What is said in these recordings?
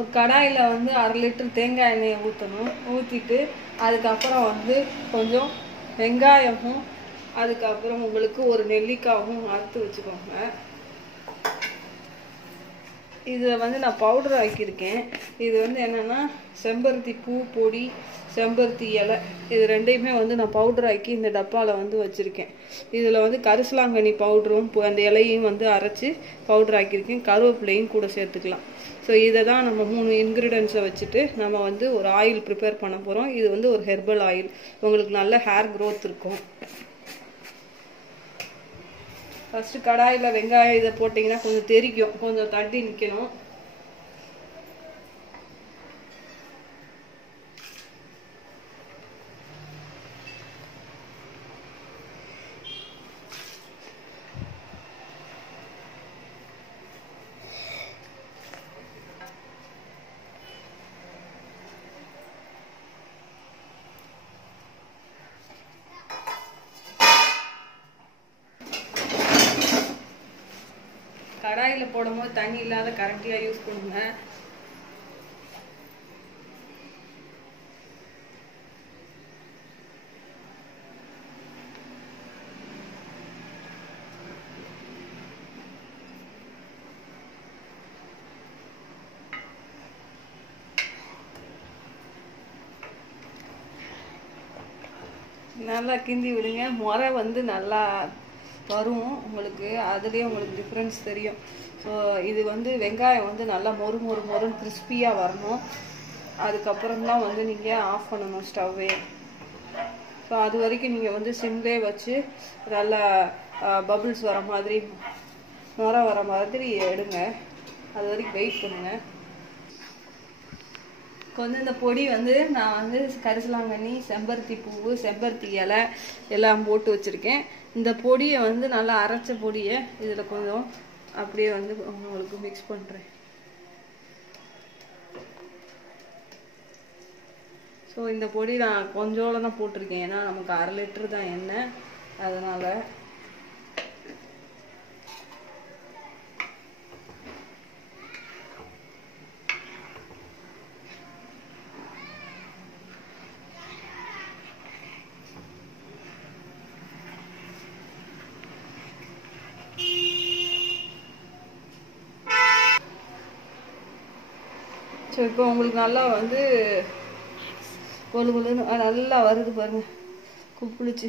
ஒரு கடாயில் வந்து 1/2 லிட்டர் தேங்காய் எண்ணெயை ஊற்றணும். ஊற்றிட்டு அதுக்கப்புறம் வந்து கொஞ்சம் வெங்காயமும் அதுக்கப்புறம் உங்களுக்கு ஒரு நெல்லிக்காயும் அறுத்து வச்சுக்கோங்க. இதில் வந்து நான் பவுடர் ஆக்கியிருக்கேன். இது வந்து என்னென்னா செம்பருத்தி பூ பொடி, செம்பருத்தி இலை, இது ரெண்டையுமே வந்து நான் பவுடர் ஆக்கி இந்த டப்பாவில் வந்து வச்சுருக்கேன். இதில் வந்து கரிசலாங்கண்ணி பவுடரும் அந்த இலையும் வந்து அரைச்சி பவுடர் ஆக்கியிருக்கேன். கருவேப்பிலையும் கூட சேர்த்துக்கலாம். ஸோ இதை தான் நம்ம 3 இன்க்ரீடியன்ஸை வச்சுட்டு நம்ம வந்து ஒரு ஆயில் ப்ரிப்பேர் பண்ண போகிறோம். இது வந்து ஒரு ஹெர்பல் ஆயில், உங்களுக்கு நல்ல ஹேர் க்ரோத் இருக்கும். ஃபஸ்ட்டு கடாயில் வெங்காயம் இதை போட்டிங்கன்னா கொஞ்சம் தெரிக்கும், கொஞ்சம் தட்டி நிற்கணும். கடாயில் போடும்போது தண்ணி இல்லாத கரண்டியாக யூஸ் பண்ணுங்க. நல்லா கிண்டி விடுங்க. முறை வந்து நல்லா வரும் உங்களுக்கு, அதுலேயே உங்களுக்கு டிஃப்ரென்ஸ் தெரியும். ஸோ இது வந்து வெங்காயம் வந்து நல்லா மொறுன்னு கிறிஸ்பியாக வரணும். அதுக்கப்புறம் தான் வந்து நீங்கள் ஆஃப் பண்ணணும் ஸ்டவ்வே. ஸோ அது வரைக்கும் நீங்கள் வந்து சிம்லே வச்சு நல்லா பபிள்ஸ் வர மாதிரி, நுரை வர மாதிரி எடுங்க. அது வரைக்கும் வெயிட் பண்ணுங்கள். கொஞ்சம் இந்த பொடி வந்து நான் வந்து கரிசலாங்கண்ணி, செம்பருத்தி பூவு, செம்பருத்தி இலை எல்லாம் போட்டு வச்சுருக்கேன். இந்த பொடியை வந்து நல்லா அரைச்ச பொடியை இதில் கொஞ்சம் அப்படியே வந்து உங்களுக்கு மிக்ஸ் பண்ணுறேன். ஸோ இந்த பொடி நான் கொஞ்சோட தான் போட்டிருக்கேன், ஏன்னா நமக்கு 1/2 லிட்டர் தான் எண்ணெய், அதனால். ஸோ இப்போ உங்களுக்கு நல்லா வந்து கொழுன்னு நல்லா வருது பாருங்க, குப்பிளிச்சு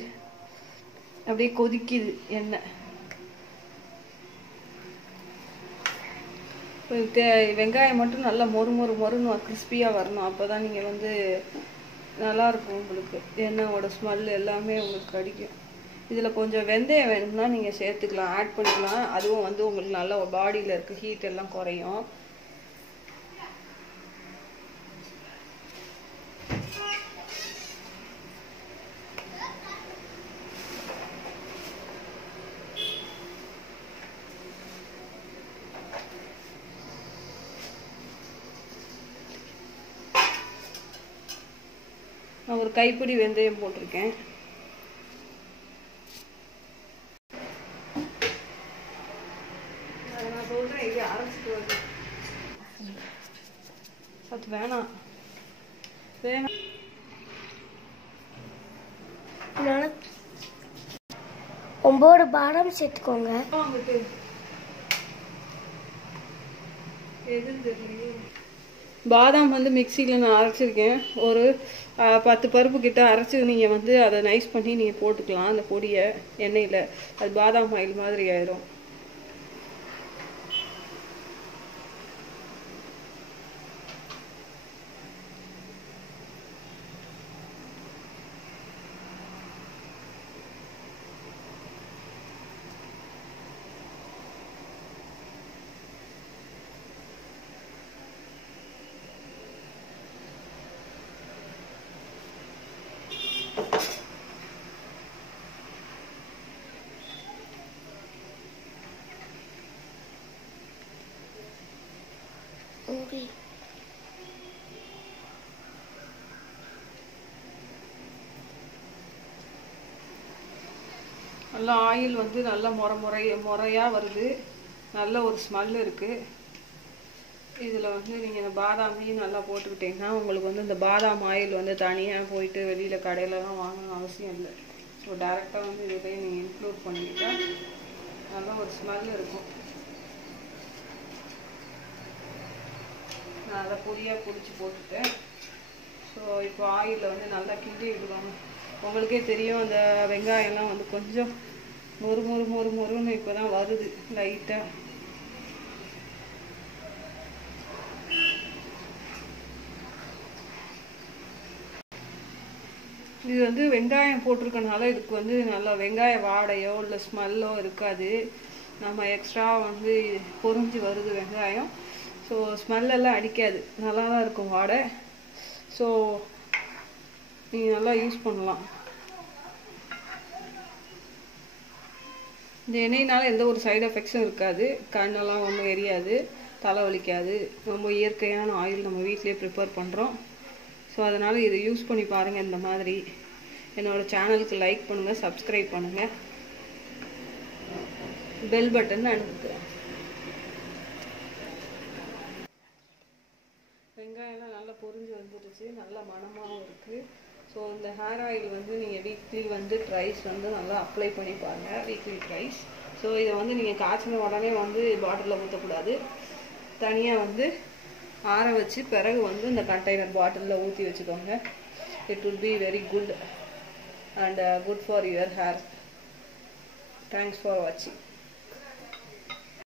அப்படியே கொதிக்குது எண்ணெய். வெங்காயம் மட்டும் நல்லா மொறுன்னு கிறிஸ்பியாக வரணும். அப்போ தான் நீங்கள் வந்து நல்லாயிருக்கும், உங்களுக்கு எண்ணெயோட ஸ்மெல் எல்லாமே உங்களுக்கு கிடைக்கும். இதில் கொஞ்சம் வெந்தயம் வேணும்னா நீங்கள் சேர்த்துக்கலாம், ஆட் பண்ணிக்கலாம். அதுவும் வந்து உங்களுக்கு நல்லா பாடியில் இருக்க ஹீட் எல்லாம் குறையும். நான் ஒரு கைப்பிடி வெந்தயம் போட்டிருக்கேன். நான் சொல்கிறேன், இது அரைச்சிட்டு வருது. அது வேணாம். ஒம்போடு பாதாம் சேர்த்துக்கோங்க. பாதாம் வந்து மிக்சியில் நான் அரைச்சிருக்கேன். ஒரு 10 பருப்பு கிட்ட அரைச்சி நீங்கள் வந்து அதை நைஸ் பண்ணி நீங்கள் போட்டுக்கலாம் அந்த பொடியை எண்ணெயில். அது பாதாம் ஆயில் மாதிரி ஆயிரும். நல்லா ஆயில் வந்து நல்லா முறையாக வருது. நல்ல ஒரு ஸ்மெல் இருக்குது. இதில் வந்து நீங்கள் இந்த பாதாமையும் நல்லா போட்டுக்கிட்டிங்கன்னா உங்களுக்கு வந்து இந்த பாதாம் ஆயில் வந்து தனியாக போயிட்டு வெளியில் கடையிலலாம் வாங்கணும் அவசியம் இல்லை. ஸோ டேரெக்டாக வந்து இதிலே நீங்கள் இன்க்ளூட் பண்ணிக்கிட்டா நல்லா ஒரு ஸ்மெல் இருக்கும். நான் அதை பொடியாக பிடிச்சி போட்டுட்டேன். ஸோ இப்போ ஆயிலில் வந்து நல்லா கிண்டி விடுவாங்க. உங்களுக்கே தெரியும் அந்த வெங்காயம்லாம் வந்து கொஞ்சம் மொறுன்னு இப்போ தான் வருது லைட்டாக. இது வந்து வெங்காயம் போட்டிருக்கனால இதுக்கு வந்து நல்லா வெங்காய வாடையோ இல்லை ஸ்மெல்லோ இருக்காது. நம்ம எக்ஸ்ட்ரா வந்து பொரிஞ்சு வருது வெங்காயம். ஸோ ஸ்மெல்லெல்லாம் அடிக்காது, நல்லா தான் இருக்கும் வாடை. ஸோ நீங்கள் நல்லா யூஸ் பண்ணலாம். இந்த எண்ணெயினால எந்த ஒரு சைடு எஃபெக்ட்ஸும் இருக்காது. கண்ணெல்லாம் ஒன்றும் எரியாது, தலை வலிக்காது. ரொம்ப இயற்கையான ஆயில் நம்ம வீட்டிலே ப்ரிப்பேர் பண்ணுறோம். ஸோ அதனால் இதை யூஸ் பண்ணி பாருங்கள். இந்த மாதிரி என்னோடய சேனலுக்கு லைக் பண்ணுங்கள், சப்ஸ்கிரைப் பண்ணுங்கள், பெல் பட்டன் அனுப்புகிறேன். வெங்காயம்லாம் நல்லா பொரிஞ்சு வந்துடுச்சு, நல்லா மணமாகவும் இருக்குது. ஸோ இந்த ஹேர் ஆயில் வந்து நீங்கள் வீக்லி வந்து ட்ரைஸ் வந்து நல்லா அப்ளை பண்ணி பாருங்கள், வீக்லி ட்ரைஸ். ஸோ இதை வந்து நீங்கள் காய்ச்சின உடனே வந்து பாட்டிலில் ஊற்றக்கூடாது. தனியாக வந்து ஆற வச்சு பிறகு வந்து இந்த கண்டெய்னர் பாட்டிலில் ஊற்றி வச்சுக்கோங்க. It will be very good and good for your hair. Thanks for watching.